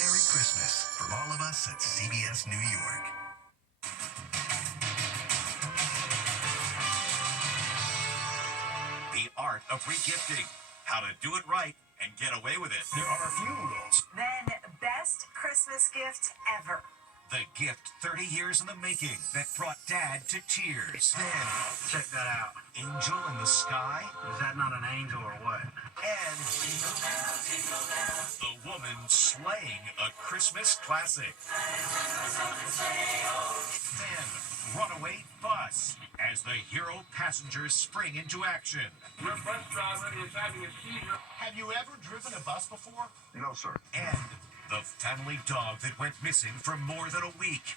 Merry Christmas from all of us at CBS New York. The art of regifting. How to do it right and get away with it. There are a few rules. Then, best Christmas gift ever. The gift 30 years in the making that brought Dad to tears. Then, check that out. Angel in the Sky. Is that not an angel or what? And the woman slaying a Christmas classic. Then, Runaway Bus, as the hero passengers spring into action. Your bus driver is having a seizure. Have you ever driven a bus before? No, sir. And the family dog that went missing for more than a week.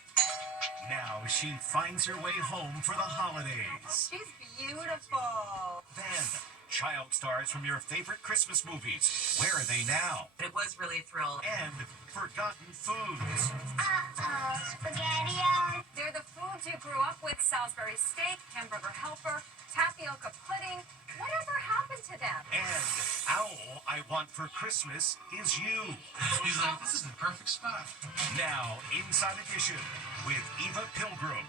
Now she finds her way home for the holidays. She's beautiful. Then, child stars from your favorite Christmas movies. Where are they now? It was really a thrill. And forgotten foods. SpaghettiOs. They're the foods you grew up with: Salisbury steak, hamburger helper, tapioca pudding. Whatever happened to them? And Owl I Want for Christmas is You. He's like, this is the perfect spot. Now, Inside Edition with Eva Pilgrim.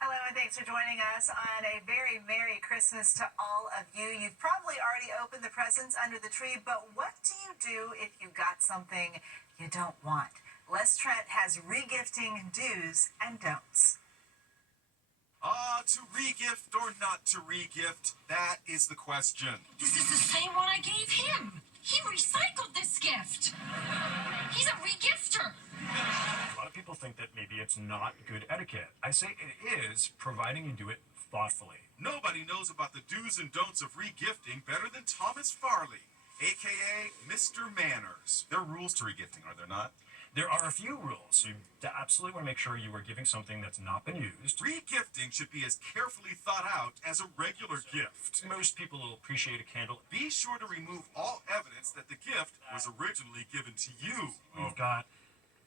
Hello, and thanks for joining us on a very Merry Christmas to all of you. You've probably already opened the presents under the tree, but what do you do if you got something you don't want? Les Trent has regifting do's and don'ts. To regift or not to regift, that is the question. This is the same one I gave him. He recycled this gift. He's a regifter. A lot of people think that maybe it's not good etiquette. I say it is, providing you do it thoughtfully. Nobody knows about the do's and don'ts of regifting better than Thomas Farley, aka Mr. Manners. There are rules to regifting, are there not? There are a few rules. You absolutely want to make sure you are giving something that's not been used. Regifting should be as carefully thought out as a regular gift. Most people will appreciate a candle. Be sure to remove all evidence that the gift was originally given to you. We've got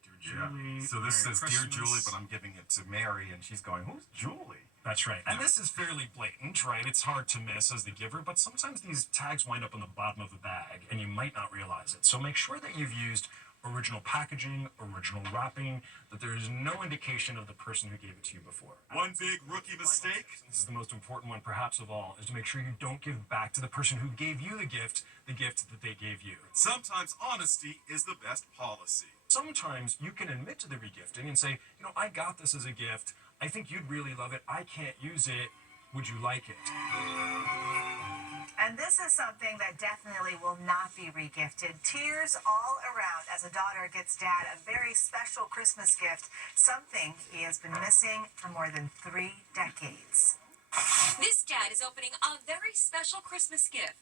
Dear Julie. So this Merry says Dear Christmas. Julie, but I'm giving it to Mary, and she's going, who's Julie? That's right. And this is fairly blatant, right? It's hard to miss as the giver, but sometimes these tags wind up on the bottom of the bag, and you might not realize it. So make sure that you've used original packaging, original wrapping, that there is no indication of the person who gave it to you before. One big rookie mistake. This is the most important one, perhaps of all, is to make sure you don't give back to the person who gave you the gift that they gave you. Sometimes honesty is the best policy. Sometimes you can admit to the regifting and say, I got this as a gift. I think you'd really love it. I can't use it. Would you like it? And this is something that definitely will not be regifted. Tears all around as a daughter gets dad a very special Christmas gift, something he has been missing for more than 3 decades. This dad is opening a very special Christmas gift.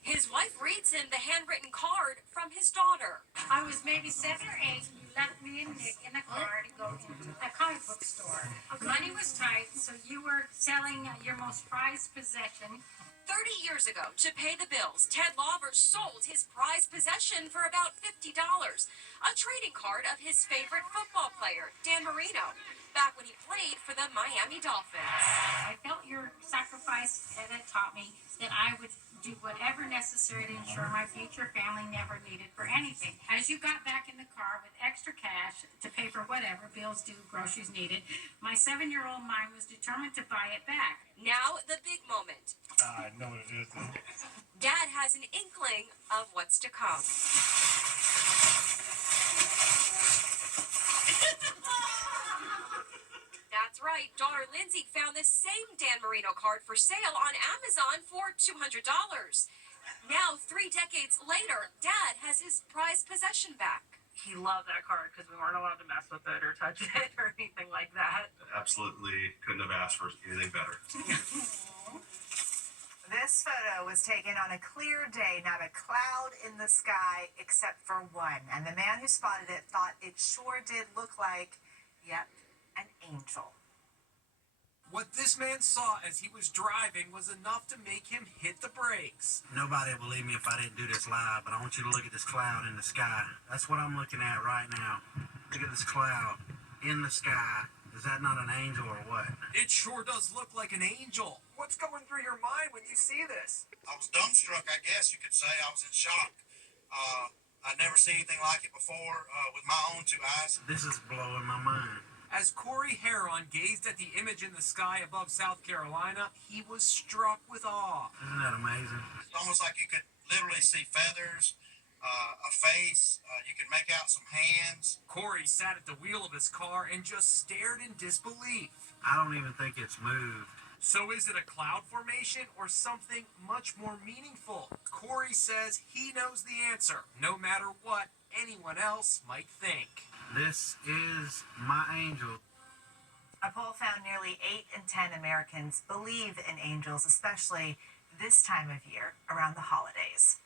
His wife reads him the handwritten card from his daughter. I was maybe 7 or 8 when you left me and Nick in the car to go into a comic book store. Money was tight, so you were selling your most prized possession. 30 years ago, to pay the bills, Ted Lauber sold his prized possession for about $50, a trading card of his favorite football player, Dan Marino, back when he played for the Miami Dolphins. I felt your sacrifice, and it taught me that I would do whatever necessary to ensure my future family never needed for anything. As you got back in the car with extra cash to pay for whatever, bills due, groceries needed, my 7-year-old mind was determined to buy it back. Now, the big moment. I know what it is. Dad has an inkling of what's to come. That's right. Daughter Lindsay found the same Dan Marino card for sale on Amazon for $200. Now, 3 decades later, Dad has his prized possession back. He loved that card because we weren't allowed to mess with it or touch it or anything like that. Absolutely couldn't have asked for anything better. This photo was taken on a clear day, not a cloud in the sky except for one. And the man who spotted it thought it sure did look like, yep, an angel. What this man saw as he was driving was enough to make him hit the brakes. Nobody will believe me if I didn't do this live, but I want you to look at this cloud in the sky. That's what I'm looking at right now. Look at this cloud in the sky. Is that not an angel or what? It sure does look like an angel. What's going through your mind when you see this? I was dumbstruck, I guess you could say. I was in shock. I've never seen anything like it before with my own two eyes. This is blowing my mind. As Corey Heron gazed at the image in the sky above South Carolina, he was struck with awe. Isn't that amazing? It's almost like you could literally see feathers, a face, you could make out some hands. Corey sat at the wheel of his car and just stared in disbelief. I don't even think it's moved. So is it a cloud formation or something much more meaningful? Corey says he knows the answer, no matter what anyone else might think. This is my angel. A poll found nearly 8 in 10 Americans believe in angels, especially this time of year around the holidays.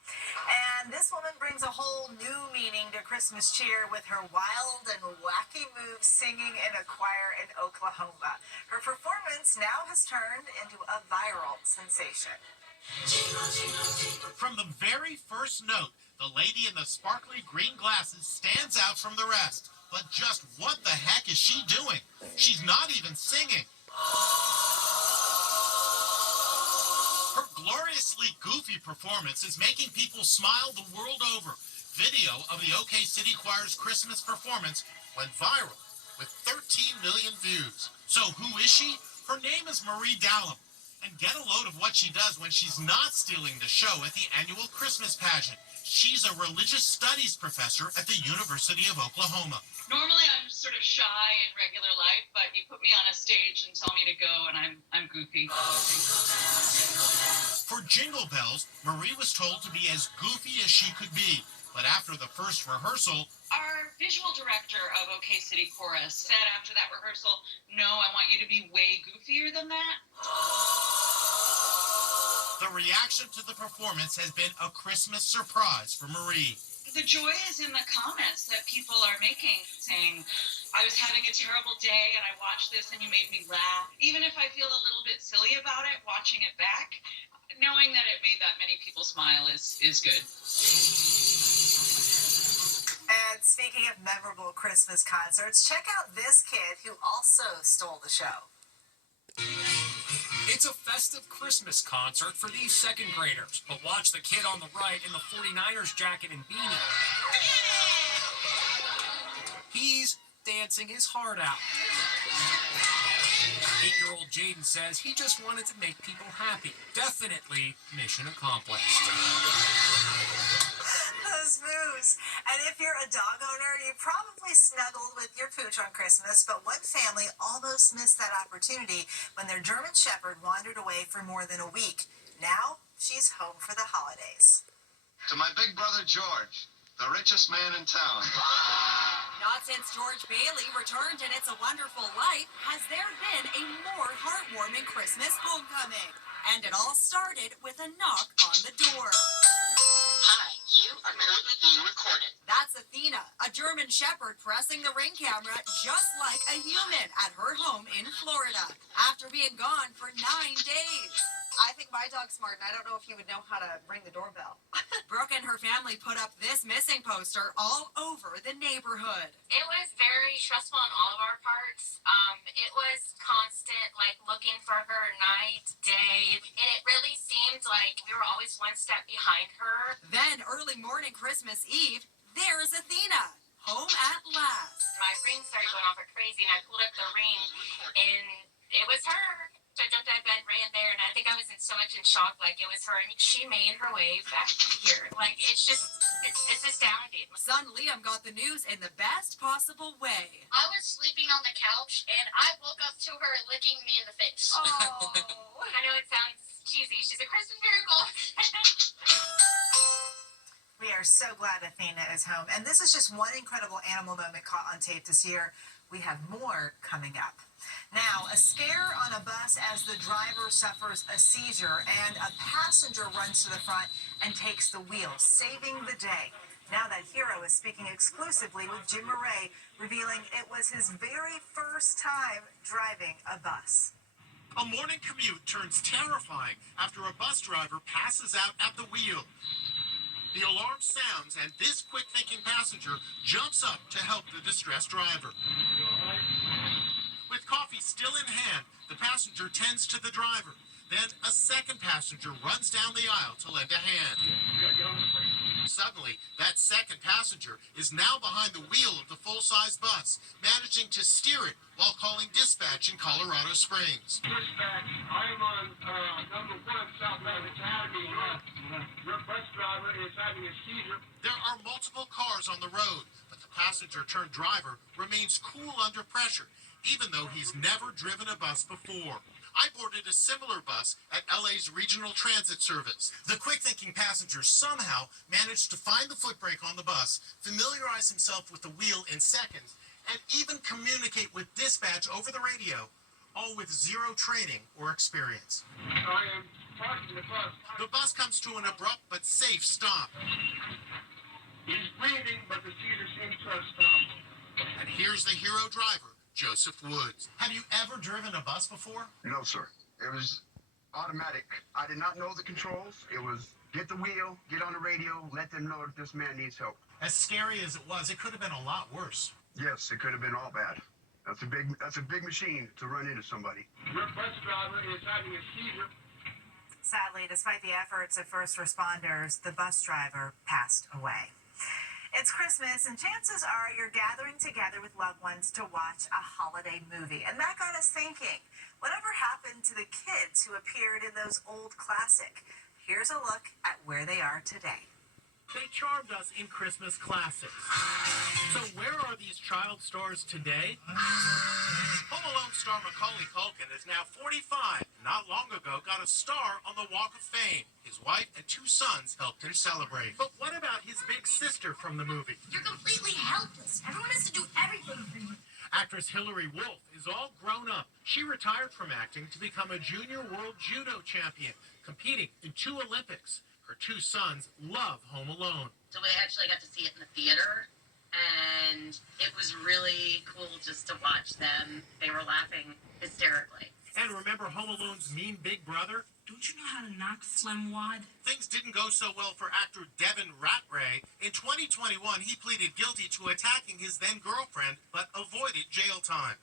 And this woman brings a whole new meaning to Christmas cheer with her wild and wacky moves singing in a choir in Oklahoma. Her performance now has turned into a viral sensation. From the very first note, the lady in the sparkly green glasses stands out from the rest. But just what the heck is she doing? She's not even singing. Her gloriously goofy performance is making people smile the world over. Video of the OK City Choir's Christmas performance went viral with 13 million views. So who is she? Her name is Marie Dallum. And get a load of what she does when she's not stealing the show at the annual Christmas pageant. She's a religious studies professor at the University of Oklahoma. Normally I'm sort of shy in regular life, but you put me on a stage and tell me to go and I'm goofy. For Jingle Bells, Marie was told to be as goofy as she could be. But after the first rehearsal, Our visual director of OK City Chorus said after that rehearsal, no, I want you to be way goofier than that. the reaction to the performance has been a Christmas surprise for Marie. The joy is in the comments that people are making, saying, I was having a terrible day and I watched this and you made me laugh. Even if I feel a little bit silly about it, watching it back, knowing that it made that many people smile is good. And speaking of memorable Christmas concerts, check out this kid who also stole the show. It's a festive Christmas concert for these second graders, but watch the kid on the right in the 49ers jacket and beanie. He's dancing his heart out. 8-year-old Jaden says he just wanted to make people happy. Definitely mission accomplished. Those moves. And if you're a dog owner, you probably snuggled with your pooch on Christmas, but one family almost missed that opportunity when their German Shepherd wandered away for more than a week. Now, she's home for the holidays. To my big brother George, the richest man in town. Not since George Bailey returned in It's a Wonderful Life has there been a more heartwarming Christmas homecoming. And it all started with a knock on the door. Hi, you are currently being recorded. That's Athena, a German Shepherd pressing the Ring camera just like a human at her home in Florida after being gone for 9 days. I think my dog's smart, and I don't know if he would know how to ring the doorbell. Brooke and her family put up this missing poster all over the neighborhood. It was very stressful on all of our parts. It was constant, like, looking for her night, day, and it really seemed like we were always one step behind her. Then, early morning Christmas Eve, there's Athena, home at last. My ring started going off like crazy, and I pulled up the ring, and it was her. So I jumped out of bed, ran there, and I think I was in so much in shock, like it was her, and she made her way back here. Like, it's astounding. Son Liam got the news in the best possible way. I was sleeping on the couch, and I woke up to her licking me in the face. Oh. I know it sounds cheesy. She's a Christmas miracle. We are so glad Athena is home. And this is just one incredible animal moment caught on tape this year. We have more coming up. Now, a scare on a bus as the driver suffers a seizure and a passenger runs to the front and takes the wheel, saving the day. Now that hero is speaking exclusively with Jim Murray, revealing it was his very first time driving a bus. A morning commute turns terrifying after a bus driver passes out at the wheel. The alarm sounds, and this quick-thinking passenger jumps up to help the distressed driver. With coffee still in hand, the passenger tends to the driver. Then a second passenger runs down the aisle to lend a hand. Suddenly, that second passenger is now behind the wheel of the full-size bus, managing to steer it while calling dispatch in Colorado Springs. Dispatch, I am on number 1 Southland Academy. Your bus driver is having a seizure. There are multiple cars on the road, but the passenger-turned-driver remains cool under pressure, even though he's never driven a bus before. I boarded a similar bus at LA's regional transit service. The quick-thinking passenger somehow managed to find the footbrake on the bus, familiarize himself with the wheel in seconds, and even communicate with dispatch over the radio, all with zero training or experience. I am parking the bus. The bus comes to an abrupt but safe stop. He's breathing, but the seizure seems to have stopped. And here's the hero driver, Joseph Woods. Have you ever driven a bus before? No, sir. It was automatic. I did not know the controls. It was get the wheel, get on the radio, let them know if this man needs help. As scary as it was, it could have been a lot worse. Yes, it could have been all bad. That's a big machine to run into somebody. Your bus driver is having a seizure. Sadly, despite the efforts of first responders, the bus driver passed away. It's Christmas, and chances are you're gathering together with loved ones to watch a holiday movie. And that got us thinking, whatever happened to the kids who appeared in those old classics? Here's a look at where they are today. They charmed us in Christmas classics. So where are these child stars today? Home Alone star Macaulay Culkin is now 45. Not long ago, got a star on the Walk of Fame. His wife and 2 sons helped him celebrate. But what about his big sister from the movie? You're completely helpless. Everyone has to do everything for you. Actress Hilary Wolf is all grown up. She retired from acting to become a junior world judo champion, competing in 2 Olympics. Her 2 sons love Home Alone. So we actually got to see it in the theater, and it was really cool just to watch them. They were laughing hysterically. And remember Home Alone's mean big brother? Don't you know how to knock phlegm wad? Things didn't go so well for actor Devin Ratray. In 2021, he pleaded guilty to attacking his then-girlfriend, but avoided jail time.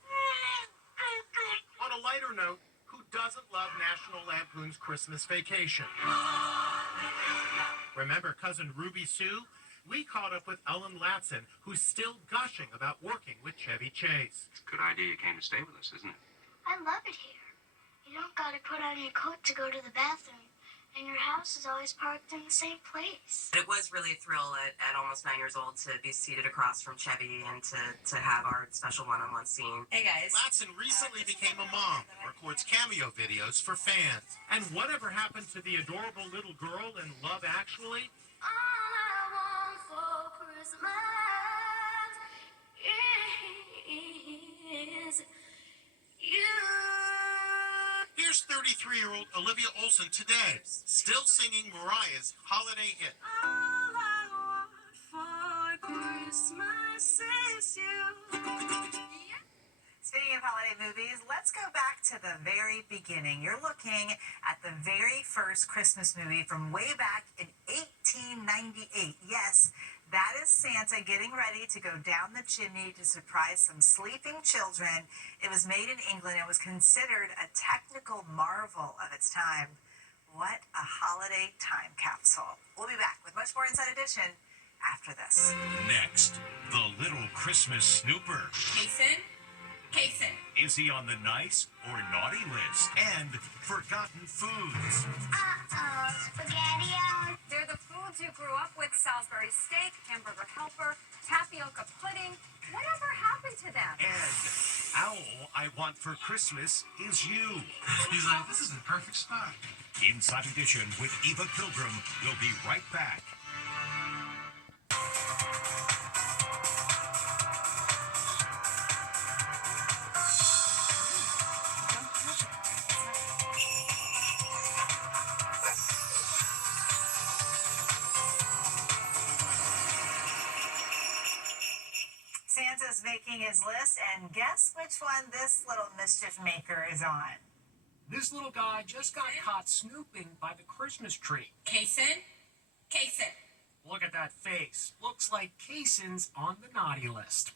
On a lighter note, who doesn't love National Lampoon's Christmas Vacation? Remember Cousin Ruby Sue? We caught up with Ellen Latson, who's still gushing about working with Chevy Chase. Good idea you came to stay with us, isn't it? I love it here. You don't gotta put on your coat to go to the bathroom, and your house is always parked in the same place. It was really a thrill at almost 9 years old to be seated across from Chevy and to have our special one-on-one scene. Hey guys. Latson recently became a mom, records cameo videos for fans. And whatever happened to the adorable little girl in Love Actually? All I want for Christmas is you. Here's 33-year-old Olivia Olson today, still singing Mariah's holiday hit. All I want for Christmas is you. Speaking of holiday movies, let's go back to the very beginning. You're looking at the very first Christmas movie from way back in 1898. Yes, that is Santa getting ready to go down the chimney to surprise some sleeping children. It was made in England and was considered a technical marvel of its time. What a holiday time capsule. We'll be back with much more Inside Edition after this. Next, the little Christmas snooper. Kason? Kason. Is he on the nice or naughty list? And forgotten foods. SpaghettiOs. They're the foods you grew up with: Salisbury steak, hamburger helper, tapioca pudding. Whatever happened to them? And Owl I Want for Christmas is you. He's like, this is the perfect spot. Inside Edition with Eva Pilgrim. We'll be right back. Santa's making his list, and guess which one this little mischief maker is on? This little guy just got caught snooping by the Christmas tree. Kason? Kason. Look at that face. Looks like Kaysen's on the naughty list.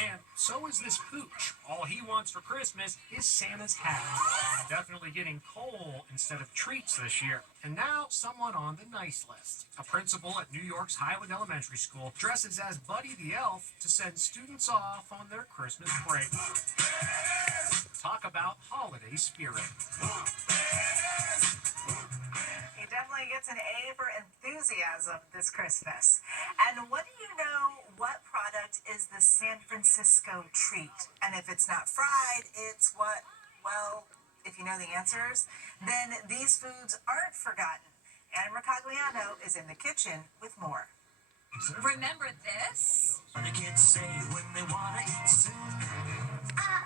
And so is this pooch. All he wants for Christmas is Santa's hat. Definitely getting coal instead of treats this year. And now someone on the nice list. A principal at New York's Highland Elementary School dresses as Buddy the Elf to send students off on their Christmas break. Talk about holiday spirit. He definitely gets an A for enthusiasm this Christmas. And what do you know? What product is the San Francisco treat? And if it's not fried, it's what? Well, if you know the answers, then these foods aren't forgotten. And Ricagliano is in the kitchen with more. Remember this? The kids say when they want to eat soon.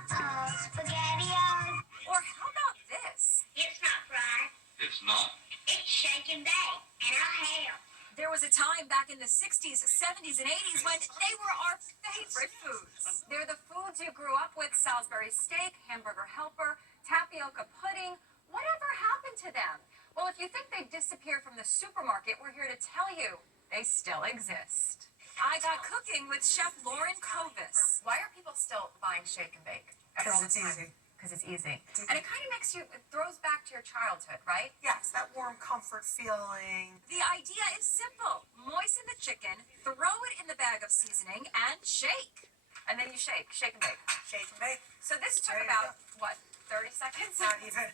SpaghettiOs. Or how about this? It's not fried. It's not. It's shake and bake, and I'll help. There was a time back in the 60s, 70s, and 80s when they were our favorite foods. They're the foods you grew up with: Salisbury steak, hamburger helper, tapioca pudding. Whatever happened to them? Well, if you think they've disappeared from the supermarket, we're here to tell you they still exist. I got cooking with Chef Lauren Covis. Why are people still buying shake and bake? Because it's easy. Because it's easy. And it kind of makes you, it throws back to your childhood, right? Yes, that warm comfort feeling. The idea is simple. Moisten the chicken, throw it in the bag of seasoning, and shake. And then you shake and bake. Shake and bake. So this took There you about, what, 30 seconds? Not even.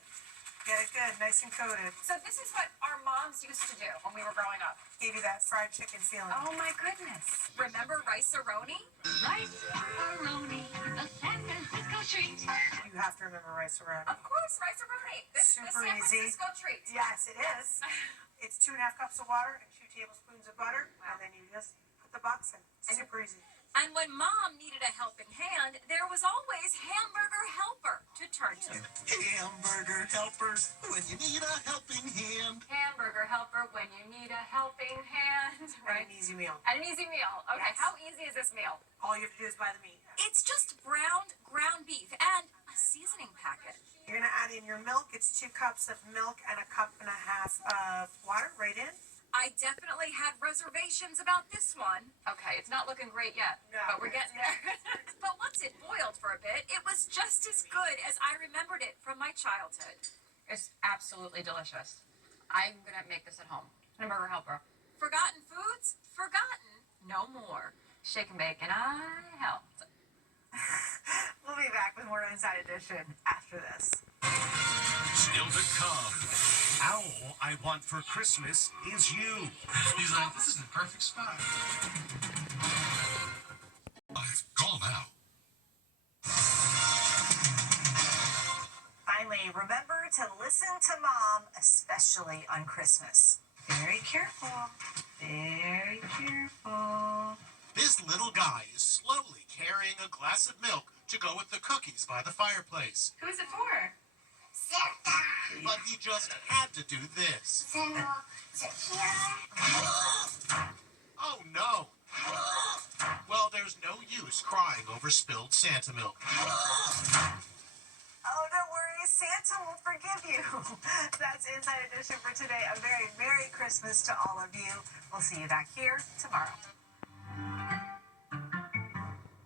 Get it good, nice and coated. So this is what our moms used to do when we were growing up. Give you that fried chicken feeling. Oh my goodness. Remember rice-a-roni? Rice-a-roni, the San Francisco treat. You have to remember rice-a-roni. Of course, rice-a-roni. This Super San easy. Francisco treat. Yes, it is. It's 2.5 cups of water and 2 tablespoons of butter, and then you just put the box in. Super easy. And when Mom needed a helping hand, there was always Hamburger Helper to turn to. Hamburger helper, when you need a helping hand. Hamburger helper when you need a helping hand. Right? An easy meal. And an easy meal. Okay, Yes. how easy is this meal? All you have to do is buy the meat. It's just browned ground beef and a seasoning packet. You're going to add in your milk. It's 2 cups of milk and 1.5 cups of water right in. I definitely had reservations about this one. Okay, it's not looking great yet, No. but we're getting there. But once it boiled for a bit, it was just as good as I remembered it from my childhood. It's absolutely delicious. I'm gonna make this at home. Hamburger helper. Forgotten foods? Forgotten no more. Shake and bake, and I helped. We'll be back with more Inside Edition after this. Still to come. Owl I want for Christmas is you. He's like, this is the perfect spot. I've called out. Finally, remember to listen to Mom, especially on Christmas. Very careful. Very careful. This little guy is slowly carrying a glass of milk to go with the cookies by the fireplace. Who's it for? Santa. But he just had to do this. Santa, is it here? Oh no! Well, there's no use crying over spilled Santa milk. Oh, don't worry. Santa will forgive you. That's Inside Edition for today. A very Merry Christmas to all of you. We'll see you back here tomorrow.